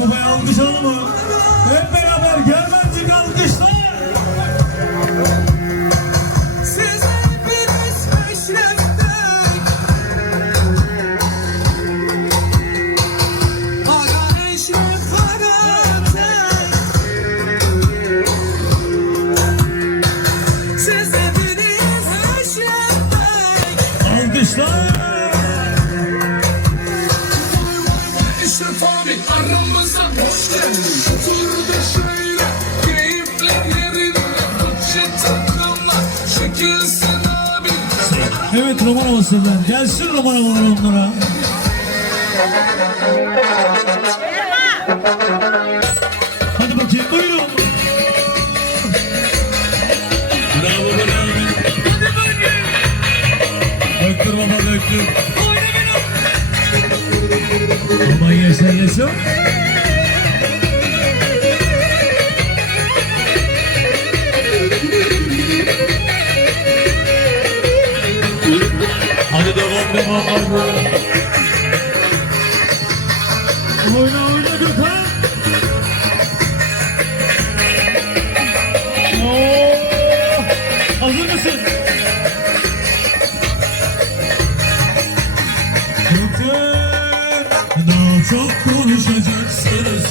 Baba'ya alkış alalım mı? Hep beraber gelmezdik alkışlar. Siz aramıza hoş geldin Oturdu şöyle keyifler yerinde Bütçe takımlar çekilsin abi Evet roman havasından. Gelsin roman havaları onlara. Hadi bakayım buyurun. Bravo bravo. Yeser. Hadi devam devam. Oyna oyna çok konuşacaksınız.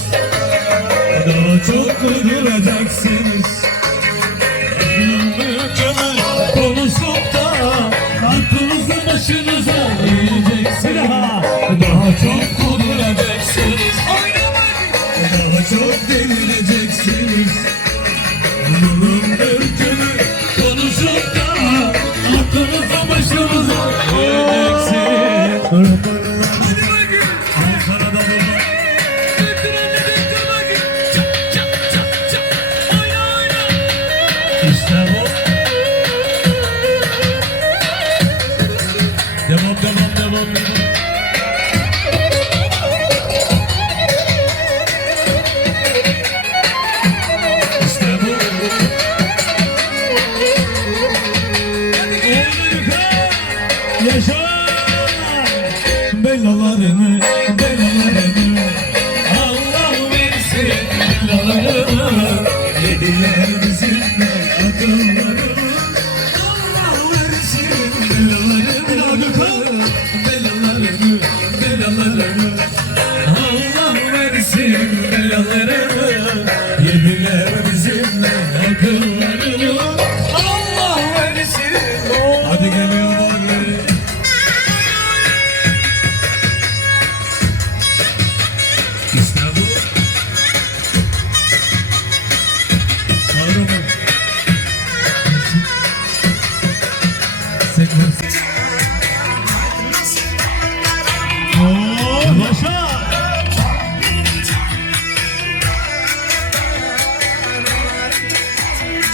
Daha çok kuduracaksınız. Mükemmel konuşup da aklınızı başınıza yiyeceksiniz. Daha çok kuduracaksınız. Daha çok delireceksiniz. Bunun ülkemi konuşup da aklınızı başınıza yiyeceksiniz. Congratulations!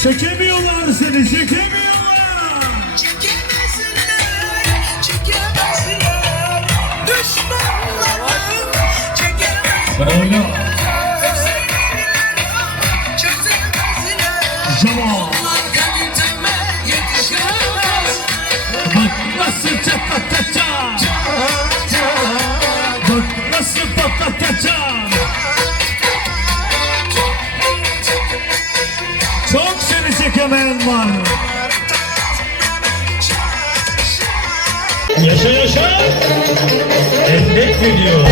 Çekemiyorlar seni, çekemiyorlar. Çekemezler, çekemezler Düşmanlarım çekemezler. Çekemezler. Onlar yetişemez Bak nasıl çatlatacağım. man, man. Yaşa yaşa. Endek video.